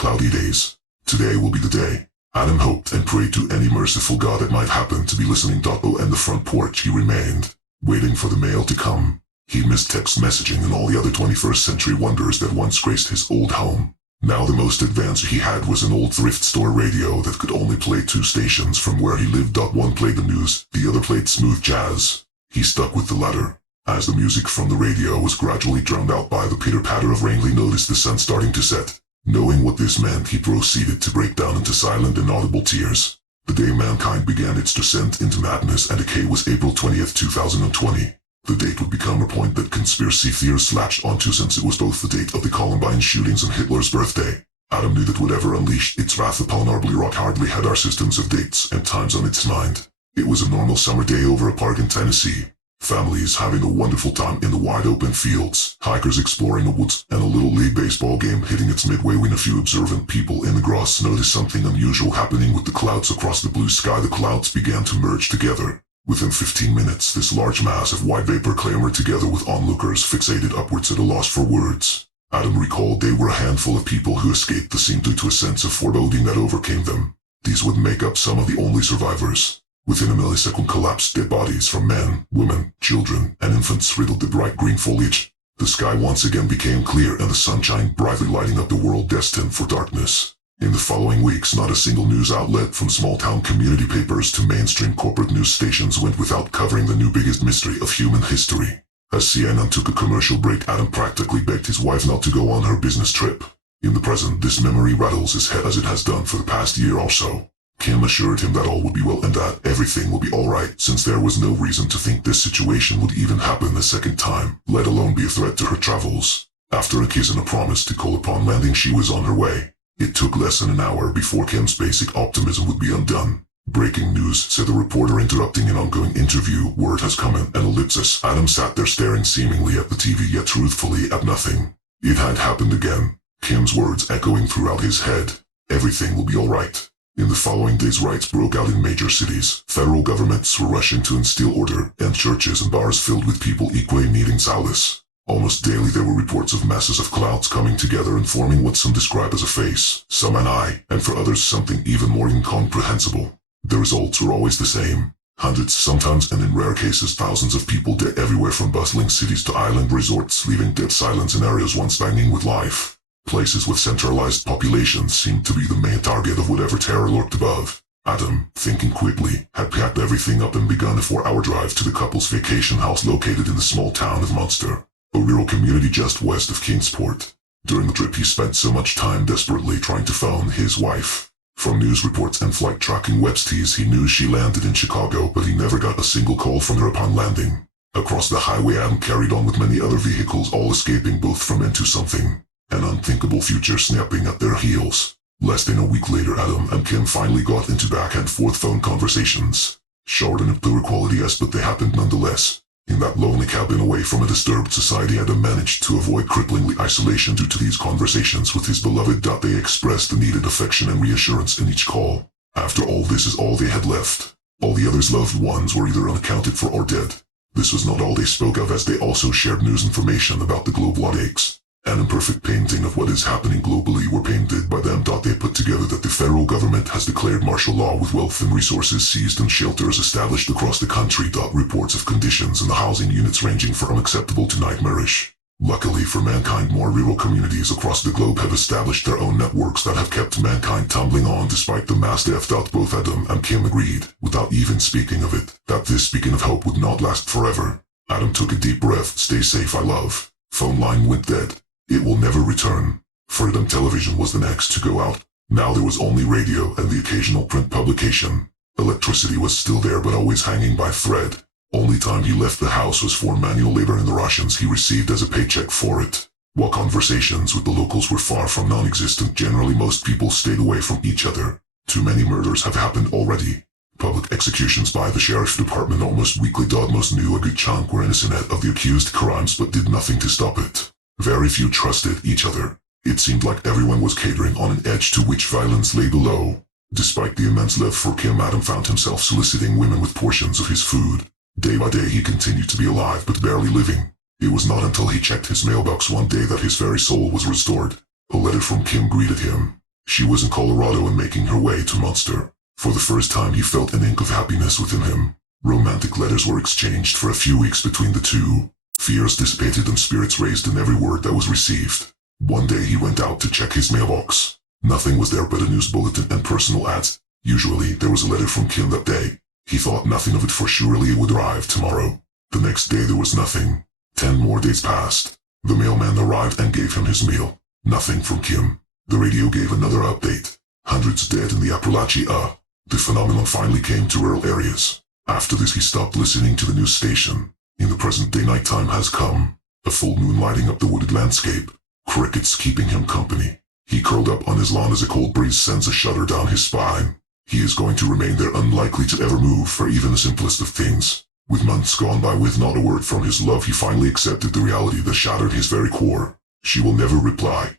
cloudy days. Today will be the day. Adam hoped and prayed to any merciful God that might happen to be listening. On the front porch he remained, waiting for the mail to come. He missed text messaging and all the other 21st century wonders that once graced his old home. Now the most advanced he had was an old thrift store radio that could only play 2 stations from where he lived. One played the news, the other played smooth jazz. He stuck with the latter. As the music from the radio was gradually drowned out by the pitter-patter of rain, he noticed the sun starting to set. Knowing what this meant, he proceeded to break down into silent, inaudible tears. The day mankind began its descent into madness and decay was April 20th, 2020. The date would become a point that conspiracy theorists latched onto, since it was both the date of the Columbine shootings and Hitler's birthday. Adam knew that whatever unleashed its wrath upon our Blue Rock hardly had our systems of dates and times on its mind. It was a normal summer day over a park in Tennessee. Families having a wonderful time in the wide open fields, hikers exploring the woods, and a little league baseball game hitting its midway when a few observant people in the grass noticed something unusual happening with the clouds across the blue sky. The clouds began to merge together. Within 15 minutes, this large mass of white vapor clambered together with onlookers fixated upwards at a loss for words. Adam recalled they were a handful of people who escaped the scene due to a sense of foreboding that overcame them. These would make up some of the only survivors. Within a millisecond, collapsed dead bodies from men, women, children, and infants riddled the bright green foliage. The sky once again became clear and the sunshine brightly lighting up the world destined for darkness. In the following weeks, not a single news outlet, from small-town community papers to mainstream corporate news stations, went without covering the new biggest mystery of human history. As CNN took a commercial break, Adam practically begged his wife not to go on her business trip. In the present, this memory rattles his head as it has done for the past year or so. Kim assured him that all would be well and that everything will be alright, since there was no reason to think this situation would even happen a second time, let alone be a threat to her travels. After a kiss and a promise to call upon landing, she was on her way. It took less than an hour before Kim's basic optimism would be undone. Breaking news, said the reporter, interrupting an ongoing interview. Word has come in an ellipsis. Adam sat there staring seemingly at the TV, yet truthfully at nothing. It had happened again. Kim's words echoing throughout his head. Everything will be alright. In the following days, riots broke out in major cities. Federal governments were rushing to instill order, and churches and bars filled with people equally needing solace. Almost daily there were reports of masses of clouds coming together and forming what some describe as a face, some an eye, and for others something even more incomprehensible. The results were always the same. Hundreds, sometimes and in rare cases thousands of people dead everywhere, from bustling cities to island resorts, leaving dead silence in areas once banging with life. Places with centralized populations seemed to be the main target of whatever terror lurked above. Adam, thinking quickly, had packed everything up and begun a 4-hour drive to the couple's vacation house located in the small town of Munster, a rural community just west of Kingsport. During the trip he spent so much time desperately trying to phone his wife. From news reports and flight tracking websites he knew she landed in Chicago, but he never got a single call from her upon landing. Across the highway Adam carried on with many other vehicles, all escaping both from into something, an unthinkable future snapping at their heels. Less than a week later, Adam and Kim finally got into back-and-forth phone conversations. Short and of poor quality, yes, but they happened nonetheless. In that lonely cabin away from a disturbed society, Adam managed to avoid cripplingly isolation due to these conversations with his beloved. They expressed the needed affection and reassurance in each call. After all, this is all they had left. All the others' loved ones were either unaccounted for or dead. This was not all they spoke of, as they also shared news information about the globe. What aches. An imperfect painting of what is happening globally were painted by them. They put together that the federal government has declared martial law with wealth and resources seized and shelters established across the country. Reports of conditions in the housing units ranging from unacceptable to nightmarish. Luckily for mankind, more rural communities across the globe have established their own networks that have kept mankind tumbling on despite the mass death. Both Adam and Kim agreed, without even speaking of it, that this beacon of hope would not last forever. Adam took a deep breath. Stay safe, I love. Phone line went dead. It will never return. For Adam, television was the next to go out. Now there was only radio and the occasional print publication. Electricity was still there, but always hanging by thread. Only time he left the house was for manual labor and the rations he received as a paycheck for it. While conversations with the locals were far from non-existent, generally most people stayed away from each other. Too many murders have happened already. Public executions by the sheriff department almost weekly. Most knew a good chunk were innocent of the accused crimes but did nothing to stop it. Very few trusted each other. It seemed like everyone was catering on an edge to which violence lay below. Despite the immense love for Kim, Adam found himself soliciting women with portions of his food. Day by day he continued to be alive but barely living. It was not until he checked his mailbox one day that his very soul was restored. A letter from Kim greeted him. She was in Colorado and making her way to Munster. For the first time he felt an ink of happiness within him. Romantic letters were exchanged for a few weeks between the two. Fears dissipated and spirits raised in every word that was received. One day he went out to check his mailbox. Nothing was there but a news bulletin and personal ads. Usually there was a letter from Kim that day. He thought nothing of it, for surely it would arrive tomorrow. The next day there was nothing. 10 more days passed. The mailman arrived and gave him his mail. Nothing from Kim. The radio gave another update. Hundreds dead in the Appalachia. The phenomenon finally came to rural areas. After this he stopped listening to the news station. In the present day nighttime has come. A full moon lighting up the wooded landscape. Crickets keeping him company. He curled up on his lawn as a cold breeze sends a shudder down his spine. He is going to remain there, unlikely to ever move for even the simplest of things. With months gone by with not a word from his love, he finally accepted the reality that shattered his very core. She will never reply.